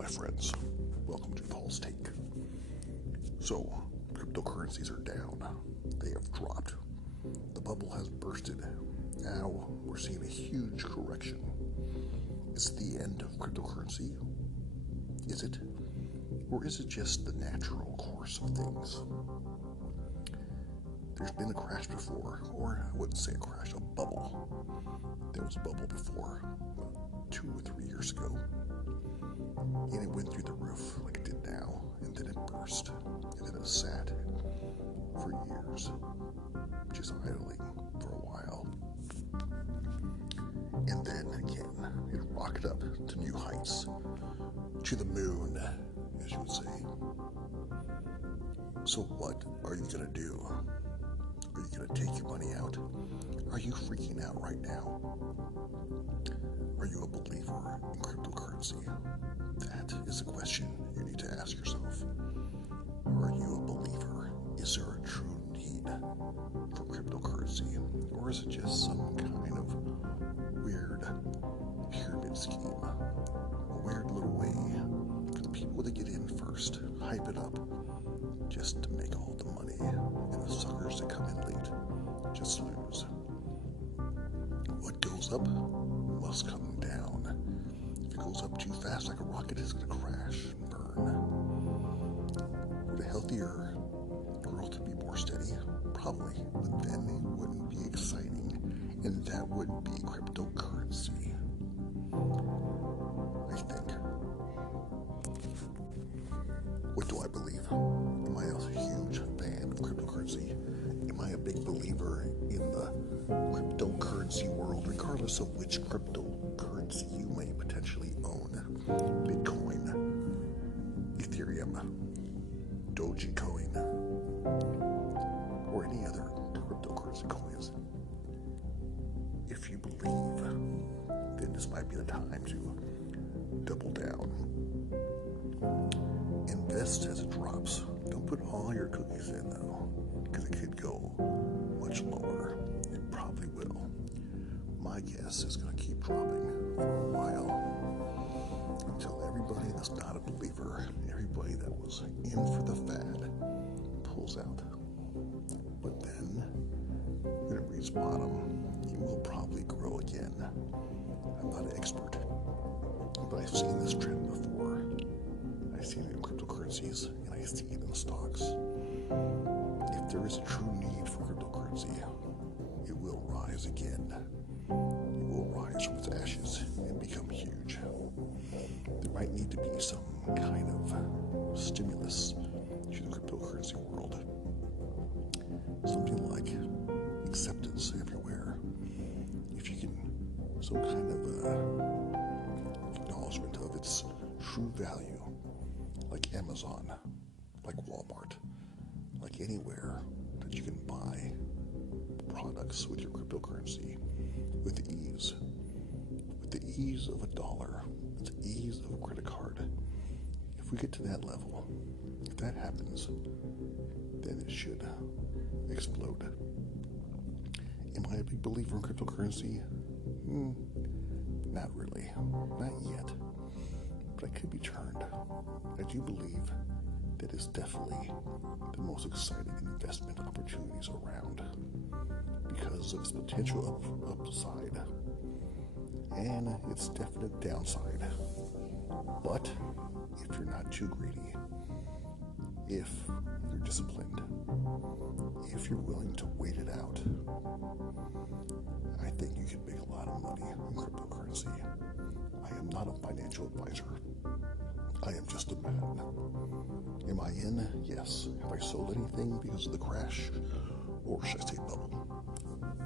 my friends. Welcome to Paul's Take. So, cryptocurrencies are down. They have dropped. The bubble has bursted. Now we're seeing a huge correction. Is it the end of cryptocurrency? Is it? Or is it just the natural course of things? There's been a crash before, or I wouldn't say a crash, a bubble. There was a bubble before, about 2 or 3 years ago. And it went through the roof like it did now, and then it burst, and then it sat for years, just idling for a while. And then again, it rocked up to new heights, to the moon, as you would say. So what are you going to do? Are you going to take your money out? Are you freaking out right now? Are you a believer in cryptocurrency? That is a question you need to ask yourself. Or are you a believer? Is there a true need for cryptocurrency? Or is it just some kind of weird pyramid scheme? A weird little way for the people to get in first, hype it up, just to make all the money, and the suckers that come in late just lose. What goes up must come down. If it goes up too fast like a rocket, it's going to crash and burn. Would a healthier growth be more steady? Probably, but then it wouldn't be exciting, and that wouldn't be cryptocurrency, I think. What do I believe? Am I a huge fan of cryptocurrency? Am I a big believer in the cryptocurrency world, regardless of which cryptocurrency you may potentially own? Bitcoin, Ethereum, Dogecoin, or any other cryptocurrency coins. If you believe, then this might be the time to double down. Invest as it drops. Don't put all your cookies in though, because it could go much lower. It probably will. My guess is going to keep dropping for a while until everybody that's not a believer, everybody that was in for the fad, pulls out. But then, when it reaches bottom, it will probably grow again. I'm not an expert, but I've seen this trend before. I've seen it in cryptocurrencies, and I see it in stocks. If there is a true need for cryptocurrency, it will rise again. It will rise from its ashes and become huge. There might need to be some kind of stimulus to the cryptocurrency world. Something like acceptance everywhere. If you can, some kind of acknowledgement of its true value, like Amazon, like Walmart, like anywhere that you can buy products with your cryptocurrency with ease of $1, with the ease of a credit card. If we get to that level, if that happens, then it should explode. Am I a big believer in cryptocurrency? Not really, not yet. But I could be turned. I do believe that it's definitely the most exciting investment opportunities around because of its potential upside and its definite downside. But if you're not too greedy, if you're disciplined, if you're willing to wait it out, I think you can make a lot of money in cryptocurrency. I am not a financial advisor. I am just a man. Am I in? Yes. Have I sold anything because of the crash? Or should I say bubble?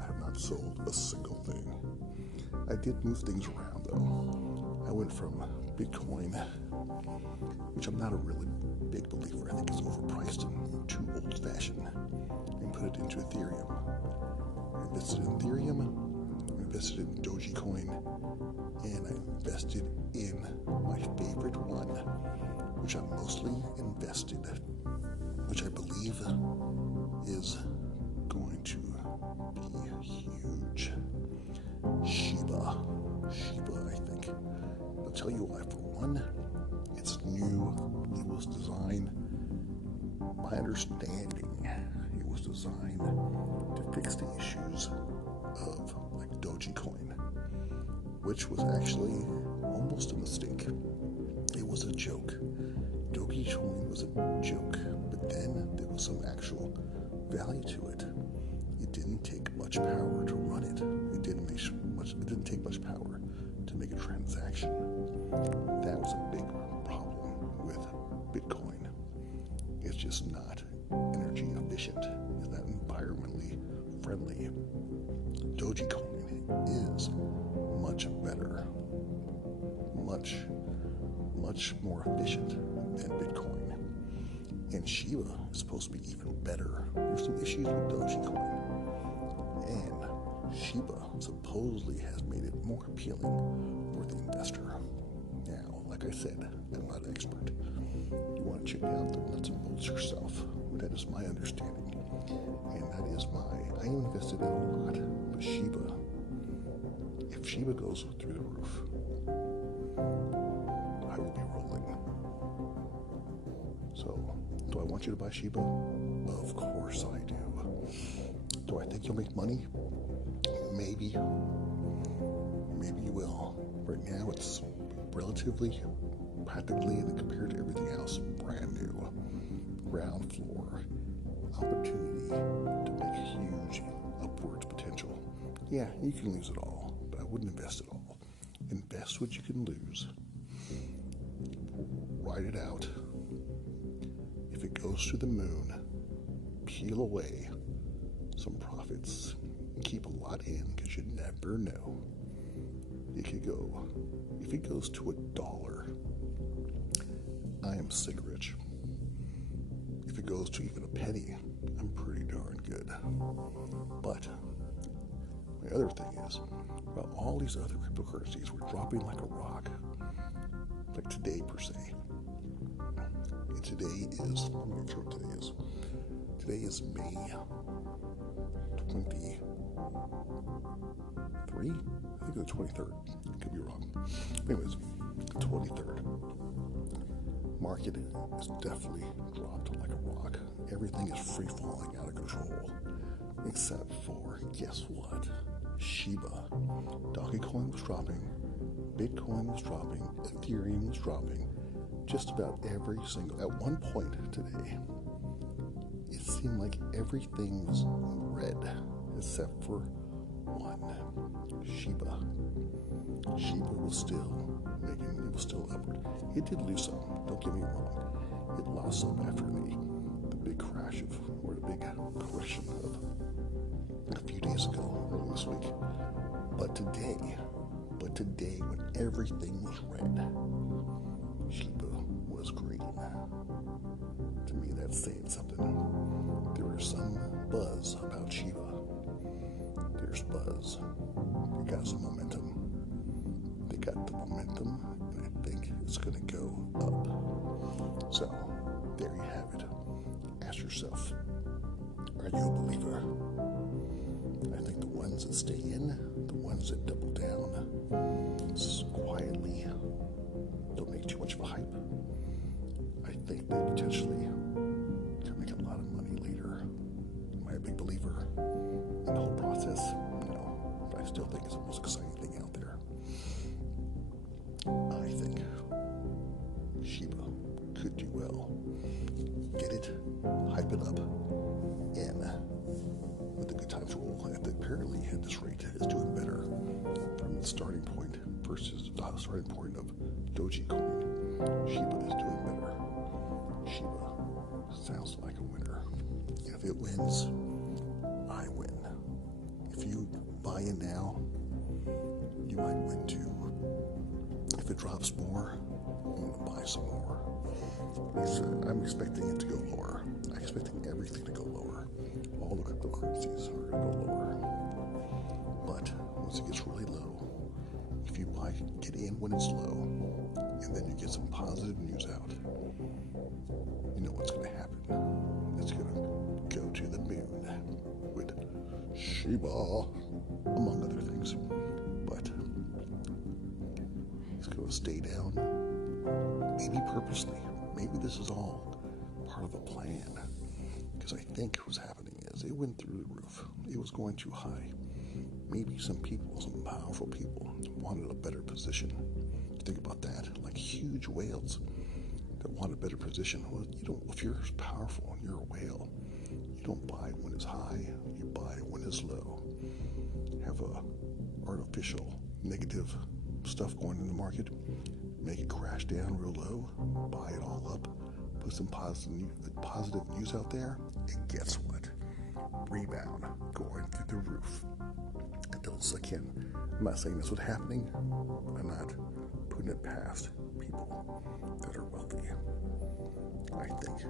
I have not sold a single thing. I did move things around though. I went from Bitcoin, which I'm not a really big believer. I think it's overpriced and too old-fashioned, and put it into Ethereum. I invested in Ethereum, I invested in Dogecoin, and I invested in my favorite one, which I'm mostly invested, which I believe is going to be huge. Shiba, I think. I'll tell you why. For one, it's understanding it was designed to fix the issues of like Dogecoin, which was actually almost a mistake. It was a joke. Dogecoin was a joke, but then there was some actual value to it. It didn't take much power to run it. It didn't take much power to make a transaction. That was a big problem with Bitcoin. It's just not energy efficient. It's not environmentally friendly. Dogecoin is much better, much more efficient than Bitcoin. And Shiba is supposed to be even better. There's some issues with Dogecoin. And Shiba supposedly has made it more appealing for the investor. Now, like I said, I'm not an expert. You want to check out the nuts and bolts yourself. That is my understanding. And that is I invested in a lot. But Shiba, if Shiba goes through the roof, I will be rolling. So, do I want you to buy Shiba? Of course I do. Do I think you'll make money? Maybe. Maybe you will. Right now it's relatively, practically, compared to everything else, brand new. Ground floor. Opportunity to make huge upwards potential. Yeah, you can lose it all, but I wouldn't invest it all. Invest what you can lose. Ride it out. If it goes to the moon, peel away some profits. Keep a lot in because you never know. It could go. If it goes to $1, I am sick rich. If it goes to even a penny, I'm pretty darn good. But the other thing is, well, all these other cryptocurrencies were dropping like a rock. Like today per se. And today is, let me make sure what today is. Today is May 23? I think it's the 23rd. Could be wrong. Anyways, the 23rd. Market is definitely dropped like a rock. Everything is free falling out of control. Except for, guess what? Shiba. Dogecoin was dropping. Bitcoin was dropping. Ethereum was dropping. Just about every single, at one point today, it seemed like everything was red except for one. Shiba. Shiba was still upward. It did lose some, don't get me wrong. It lost some after the big crash or the big correction of a few days ago, early this week. But today, when everything was red, Shiba was green. To me, that's saying something. There was some buzz about Shiba. There's buzz. They got some momentum. They got the momentum, and I think it's going to go up. So, there you have it. Ask yourself, are you a believer? I think the ones that stay in, the ones that double down quietly, don't make too much of a hype. I think they potentially can make a lot of money later. Am I a big believer in the whole process? No, but I still think it's the most exciting thing out there. I think Shiba could do well. Get it, hype it up, and with the good times roll, apparently at this rate is doing better from the starting point versus the starting point of Dogecoin. Shiba is doing better. Shiba sounds like a winner. If it wins, I win. If you buy in now, you might win too. If it drops more, I'm going to buy some more. I'm expecting it to go lower. I'm expecting everything to go lower. All the cryptocurrencies are going to go lower. But once it gets really low, if you get in when it's low, and then you get some positive news out, you know what's going to happen. It's going to go to the moon with Shiba, among other things. But it's going to stay down, maybe purposely. Maybe this is all part of a plan. Because I think what's happening is it went through the roof. It was going too high. Maybe some people, some powerful people, wanted a better position. Think about that, like huge whales that want a better position. Well, you don't. If you're powerful and you're a whale, you don't buy when it's high. You buy when it's low. Have a artificial negative stuff going in the market. Make it crash down real low. Buy it all up. Put some positive news out there, and guess what? Rebound going through the roof. Again, I'm not saying that's what's happening. I'm not putting it past people that are wealthy. I think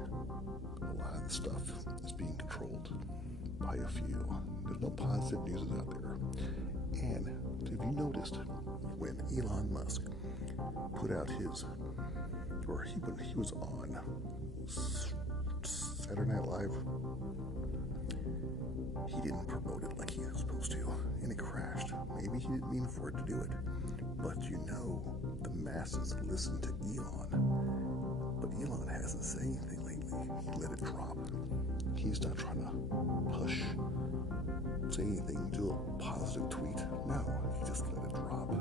a lot of the stuff is being controlled by a few. There's no positive news out there. And have you noticed when Elon Musk put out his, or he was on Saturday Night Live, he didn't promote it like he was supposed to, and it crashed. Maybe he didn't mean for it to do it, but the masses listen to Elon. But Elon hasn't said anything lately. He let it drop. He's not trying to say anything, do a positive tweet. No, he just let it drop.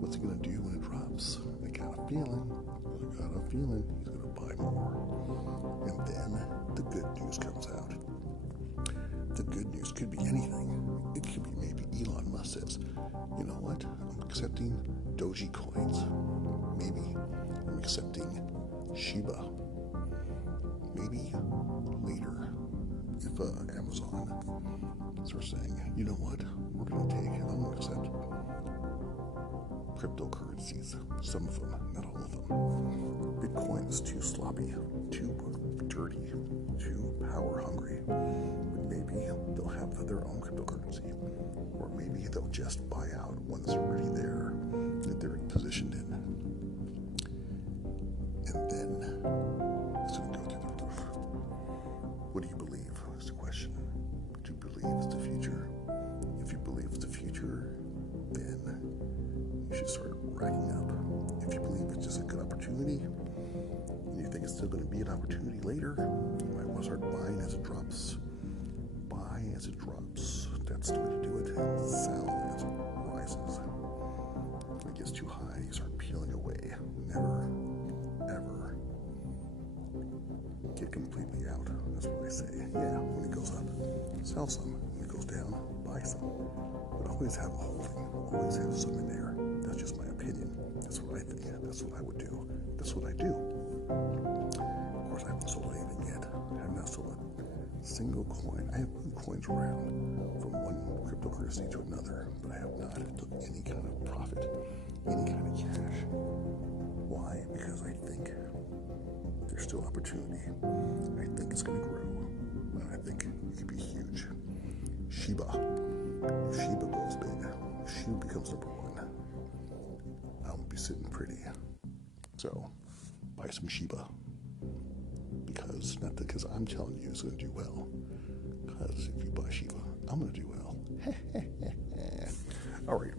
What's he gonna do when it drops? I got a feeling he's gonna buy more. And then the good news comes out. The good news could be anything. It could be maybe Elon Musk says, you know what, I'm accepting Doji coins. Maybe I'm accepting Shiba. Maybe later, if Amazon starts saying, you know what, I'm going to accept cryptocurrencies. Some of them, not all of them. Bitcoin is too sloppy, too dirty, too power hungry. Maybe they'll have their own cryptocurrency, or maybe they'll just buy out one's already there that they're positioned in, and then it's going to go through the roof. What do you believe is the question. Do you believe it's the future? If you believe it's the future, then you should start racking up. If you believe it's just a good opportunity, and you think it's still going to be an opportunity later, you might want to start buying as it drops. As it drops. That's the way to do it. And sell as it rises. When it gets too high, you start peeling away. Never, ever get completely out. That's what I say. Yeah, when it goes up, sell some. When it goes down, buy some. But always have a holding. Always have some in there. That's just my opinion. That's what I think. That's what I would do. That's what I do. Of course, I haven't sold anything yet. I have not sold a single coin. I have moved coins around from one cryptocurrency to another, but I have not took any kind of profit, any kind of cash. Why? Because I think there's still opportunity. I think it's going to grow, and I think it could be huge. Shiba. If Shiba goes big, if Shiba becomes number one, I'll be sitting pretty. So, buy some Shiba. Not because I'm telling you it's going to do well. Because if you buy Shiba, I'm going to do well. All right.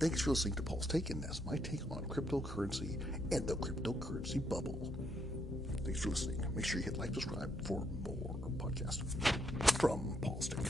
Thanks for listening to Paul's Take, and that's my take on cryptocurrency and the cryptocurrency bubble. Thanks for listening. Make sure you hit like, subscribe for more podcasts from Paul's Take.